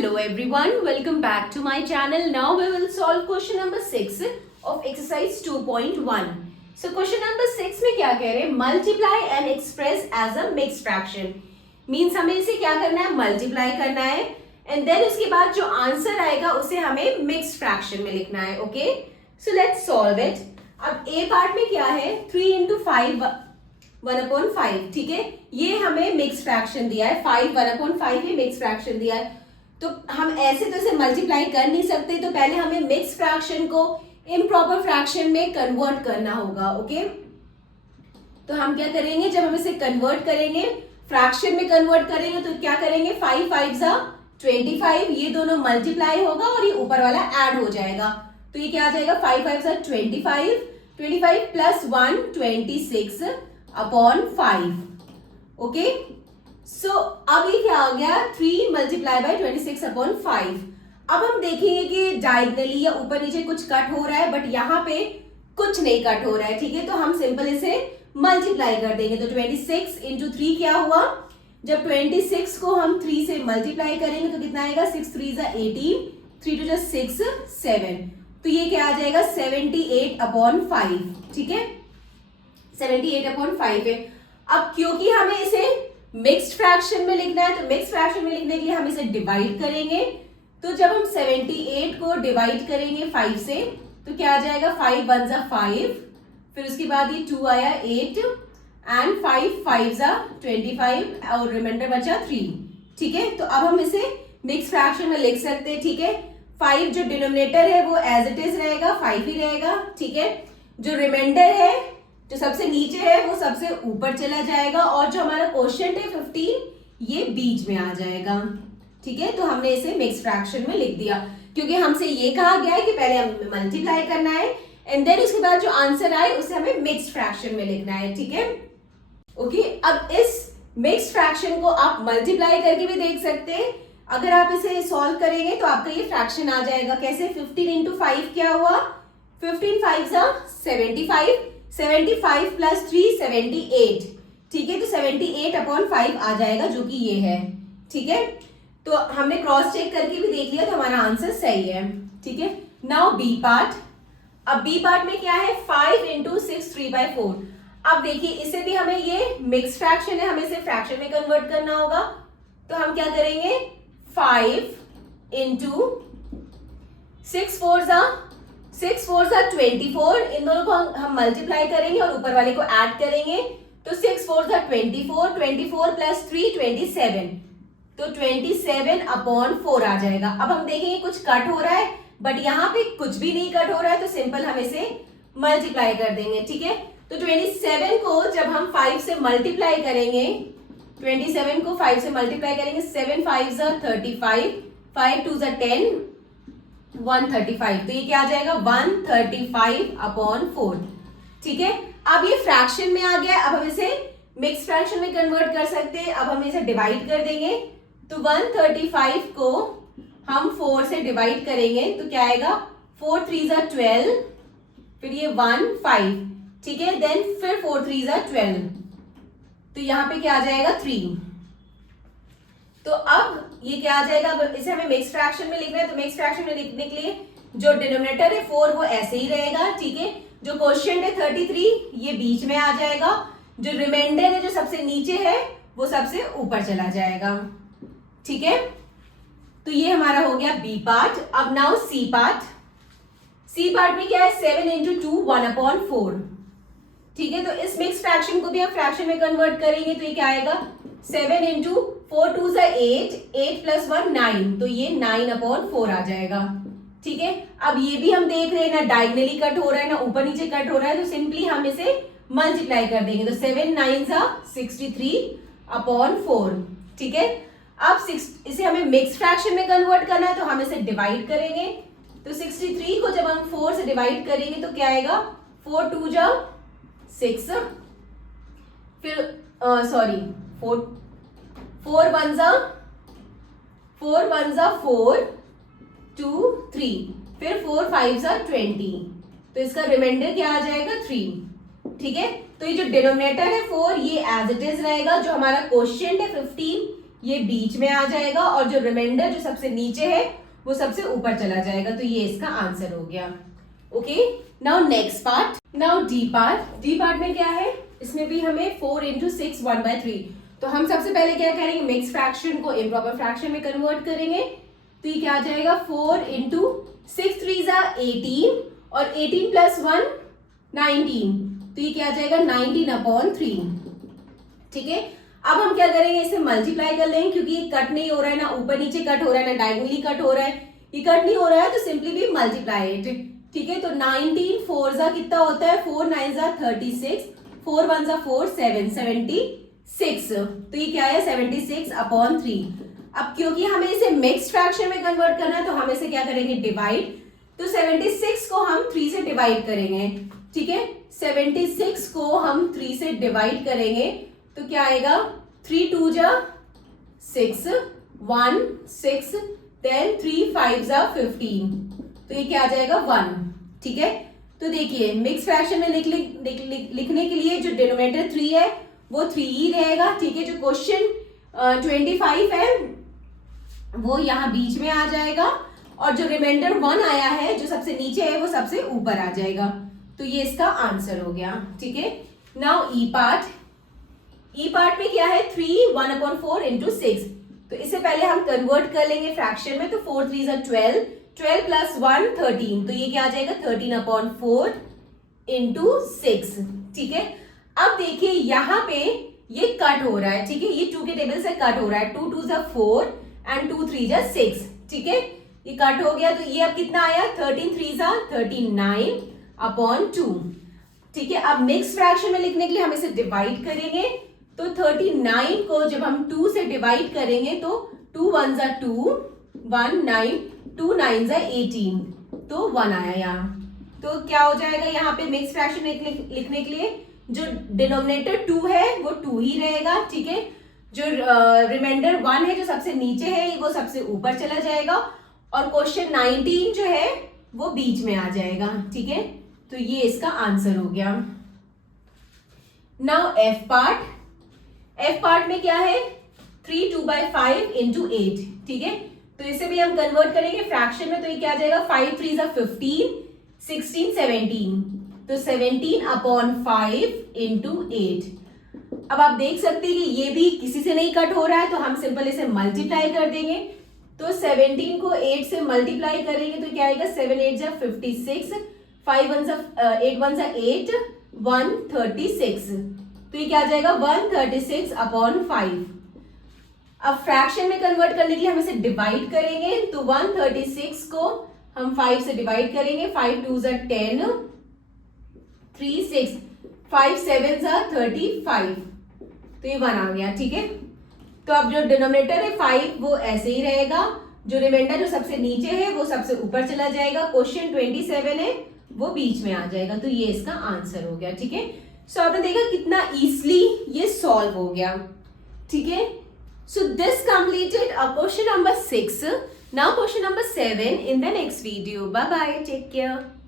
Hello everyone, welcome back to my channel. Now we will solve question number 6 of exercise 2.1. So question number 6 में क्या कह रहे हैं? Multiply and express as a mixed fraction. Means हमें इसे क्या करना है? Multiply करना है and then उसके बाद जो आंसर आएगा उसे हमें mixed fraction में लिखना है. Okay? So let's solve it. अब A पार्ट में क्या है? 3 into 5 1/5. ठीक है, ये हमें मिक्स फ्रैक्शन दिया है. 5 1/5 ही मिक्स फ्रैक्शन दिया है. तो हम ऐसे तो इसे मल्टीप्लाई कर नहीं सकते, तो पहले हमें मिक्स फ्रैक्शन को इम्प्रॉपर फ्रैक्शन में कन्वर्ट करना होगा. ओके, तो हम क्या करेंगे? जब हम इसे कन्वर्ट करेंगे, फ्रैक्शन में कन्वर्ट करेंगे, तो क्या करेंगे? 5 5 25, ये दोनों मल्टीप्लाई होगा और ये ऊपर वाला ऐड हो जाएगा. तो ये क्या आ जाएगा? 5 5 25 प्लस 1 26 अपॉन 5. ओके, सो अब ये क्या आ गया? 3 मल्टीप्लाई बाय 26 अपॉन 5. अब हम देखेंगे कि डायगनली या ऊपर नीचे कुछ कट हो रहा है, बट यहाँ पे कुछ नहीं कट हो रहा है. ठीक है, तो हम सिंपल इसे मल्टीप्लाई कर देंगे. तो 26 इंटू 3 क्या हुआ? जब 26 को हम 3 से मल्टीप्लाई करेंगे तो कितना आएगा? 6 3 18, 3 2 6 7. तो ये क्या आ जाएगा? 78 अपॉन 5. ठीक है, 78 अपॉन 5 है. अब क्योंकि हमें इसे मिक्स्ड फ्रैक्शन में लिखना है, तो मिक्स्ड फ्रैक्शन में लिखने के लिए हम इसे डिवाइड करेंगे. तो जब हम 78 को डिवाइड करेंगे 5 से, तो क्या आ जाएगा? 5 1 जा 5, फिर उसके बाद ये 2 आया 8 एंड 5 5 जा 25 और रिमाइंडर बचा 3. ठीक है, तो अब हम इसे मिक्स्ड फ्रैक्शन में लिख सकते हैं. ठीक है, 5 जो डिनोमिनेटर है वो एज इट इज रहेगा, 5 ही रहेगा. ठीक है, जो रिमाइंडर है जो सबसे नीचे है वो सबसे ऊपर चला जाएगा, और जो हमारा क्वोशिएंट है 15 ये बीच में आ जाएगा. ठीक है, तो हमने इसे मिक्स फ्रैक्शन में लिख दिया क्योंकि हमसे ये कहा गया है कि पहले हमें मल्टीप्लाई करना है एंड देन उसके बाद जो आंसर आए उसे हमें मिक्स फ्रैक्शन में लिखना है. ठीक है, ओके. अब इस मिक्स फ्रैक्शन को आप मल्टीप्लाई करके भी देख सकते हैं. अगर आप इसे सॉल्व करेंगे तो आपका ये फ्रैक्शन आ जाएगा. कैसे? 15 इंटू 5 क्या हुआ? 15 5 जा 75, 75 प्लस 3 78. ठीक है, तो 78 अपॉन 5 आ जाएगा जो कि ये है. ठीक है, तो हमने क्रॉस चेक करके भी देख लिया तो हमारा आंसर सही है. ठीक है, नाउ बी पार्ट. अब बी पार्ट में क्या है? 5 इंटू 6 3/4. अब देखिए इसे भी हमें, ये मिक्स फ्रैक्शन है, हमें इसे फ्रैक्शन में कन्वर्ट करना होगा. तो हम क्या करेंगे? 5 इंटू 6 4 जा 24. इन दोनों को हम मल्टीप्लाई करेंगे और ऊपर वाले को ऐड करेंगे. तो 6 4 24 प्लस 3 27. तो 27 अपॉन 4 आ जाएगा. अब हम देखेंगे कुछ कट हो रहा है, बट यहाँ पे कुछ भी नहीं कट हो रहा है, तो सिंपल हम इसे मल्टीप्लाई कर देंगे. ठीक है, तो 27 को जब हम 5 से मल्टीप्लाई करेंगे, 27 को 5 से मल्टीप्लाई करेंगे, 7 5 जा 35, 5 2 जा 10, 135. तो ये क्या आ जाएगा? 135 अपॉन 4. ठीक है, अब ये फ्रैक्शन में आ गया. अब हम इसे मिक्स फ्रैक्शन में कन्वर्ट कर सकते हैं. अब हम इसे डिवाइड कर देंगे. तो 135 को हम 4 से डिवाइड करेंगे तो क्या आएगा? 4 3 जा 12, फिर ये 1 5. ठीक है, देन फिर 4 3 जा 12. तो यहाँ पे क्या आ जाएगा? 3. तो अब ये क्या आ जाएगा? अब इसे हमें मिक्स फ्रैक्शन में लिखना है. तो मिक्स फ्रैक्शन में लिखने के लिए जो डिनोमिनेटर है 4 वो ऐसे ही रहेगा. ठीक है, जो क्वोशिएंट है 33 ये बीच में आ जाएगा. जो रिमाइंडर है जो सबसे नीचे है वो सबसे ऊपर चला जाएगा. ठीक है, तो ये हमारा हो गया बी पार्ट. अब now C part. C part में क्या है? 7 इंटू 2 1/4. ठीक है, तो इस मिक्स फ्रैक्शन को भी हम फ्रैक्शन में कन्वर्ट करेंगे. तो ये क्या आएगा? 7 इंटू 4 2 जा 8, 8 प्लस 1 9. तो ये 9/4 आ जाएगा. ठीक है, अब ये भी हम देख रहे हैं ना डायगनली कट हो रहा है ना ऊपर नीचे कट हो रहा है, तो सिंपली हम इसे मल्टीप्लाई कर देंगे. तो 7 9 जा 63/4. ठीक है, अब इसे हमें मिक्स फ्रैक्शन में कन्वर्ट करना है, तो हम इसे डिवाइड करेंगे. तो 63 को जब हम 4 से डिवाइड करेंगे तो क्या आएगा? 4 2 जा 6, फिर सॉरी 4 1 जा 4 2 3, फिर 4 5 जा 20. तो इसका रिमाइंडर क्या आ जाएगा? 3. ठीक है, तो ये जो डिनोमिनेटर है 4 ये एज इट इज रहेगा. जो हमारा क्वोशिएंट है 15 ये बीच में आ जाएगा और जो रिमाइंडर जो सबसे नीचे है वो सबसे ऊपर चला जाएगा। तो ये इसका आंसर हो गया। Okay, now next part, now D part. D part में क्या है, इसमें भी हमें 4 इंटू 6 1/3। तो हम सबसे पहले क्या करेंगे, मिक्स फ्रैक्शन को इम्प्रॉपर फ्रैक्शन में कन्वर्ट करेंगे। तो ये क्या आ जाएगा, 4 इंटू 6 3 18 और 18 प्लस 1 19। तो ये क्या आ जाएगा 19/3। ठीक है, अब हम क्या करेंगे, इसे मल्टीप्लाई कर लेंगे क्योंकि ये कट नहीं हो रहा है, ना ऊपर नीचे कट हो रहा है, ना डायगोनली कट हो रहा है। ये कट नहीं हो रहा है तो सिंपली भी मल्टीप्लाई इट। ठीक है, तो 19 4 जा कितना होता है, 4 9 जा 36, 4 1 जा 4 7 76। तो ये क्या है 76/3। अब क्योंकि हमें इसे मिक्स्ड फ्रैक्शन में कन्वर्ट करना है तो हम इसे क्या करेंगे, डिवाइड। तो 76 को हम 3 से डिवाइड करेंगे। ठीक है, 76 को हम 3 से डिवाइड करेंगे तो क्या आएगा, 3 2 जा 6 1 6, देन 3 5 जा 15। तो ये क्या आ जाएगा 1। ठीक है, तो देखिए मिक्स फ्रैक्शन में लिखने के लिए जो डिनोमिनेटर 3 है वो 3 ही रहेगा। ठीक है, जो क्वेश्चन 25 है वो यहाँ बीच में आ जाएगा और जो रिमाइंडर 1 आया है जो सबसे नीचे है वो सबसे ऊपर आ जाएगा। तो ये इसका आंसर हो गया। ठीक है, नाउ ई पार्ट। ई पार्ट में क्या है, 3 1/4 इंटू 6। तो इसे पहले हम कन्वर्ट कर लेंगे फ्रैक्शन में। तो 4 3 जा 12, 12 प्लस 1 13। तो ये क्या आ जाएगा 13/4 इंटू 6। ठीक है, अब देखिए यहाँ पे ये कट हो रहा है। ठीक है, ये 2 के टेबल से कट हो रहा है। 2 2 जा 4 एंड 2 3 जा 6। ठीक है, ये कट हो गया। तो ये अब कितना आया, 13 3 जा 39/2। ठीक है, अब मिक्स फ्रैक्शन में लिखने के लिए हम इसे डिवाइड करेंगे। तो 39 को जब हम 2 से डिवाइड करेंगे तो 2 1 जा 2 1 9, 2 9 जा 18। तो 1 आया यहाँ। तो क्या हो जाएगा यहाँ पे मिक्स फ्रैक्शन लिखने के लिए जो डिनोमिनेटर 2 है वो 2 ही रहेगा। ठीक है, जो रिमाइंडर 1 है जो सबसे नीचे है वो सबसे ऊपर चला जाएगा और क्वेश्चन 19 जो है वो बीच में आ जाएगा। ठीक है, तो ये इसका आंसर हो गया। Now F part. F part में क्या है, 3 2/5 इंटू 8। ठीक है, तो इसे भी हम कन्वर्ट करेंगे फ्रैक्शन में। तो ये क्या आ जाएगा, 5 3 जा 15, 16 17। तो 17/5 इंटू 8। अब आप देख सकते हैं कि ये भी किसी से नहीं कट हो रहा है तो हम सिंपल इसे मल्टीप्लाई कर देंगे। तो 17 को 8 से मल्टीप्लाई करेंगे तो क्या आएगा, 7 8 जा 56, 5 1 जा 8 1 जा 8, 136। तो ये क्या आ जाएगा 136/5। अब फ्रैक्शन में कन्वर्ट करने के लिए हम इसे डिवाइड करेंगे। तो 136 को हम 5 से डिवाइड करेंगे। 5 2 जा 10, 3 6, 5 7 जा 35। तो ये 1 आ गया। ठीक है, तो अब जो डिनोमिनेटर है 5 वो ऐसे ही रहेगा, जो रिमाइंडर जो सबसे नीचे है वो सबसे ऊपर चला जाएगा। क्वेश्चन 27 है वो बीच में आ जाएगा। तो ये इसका आंसर हो गया। ठीक है, सो आपने देखा कितना इजीली ये सॉल्व हो गया। ठीक है, so this completed question number 6. Now question number 7 in the next video. Bye bye, take care.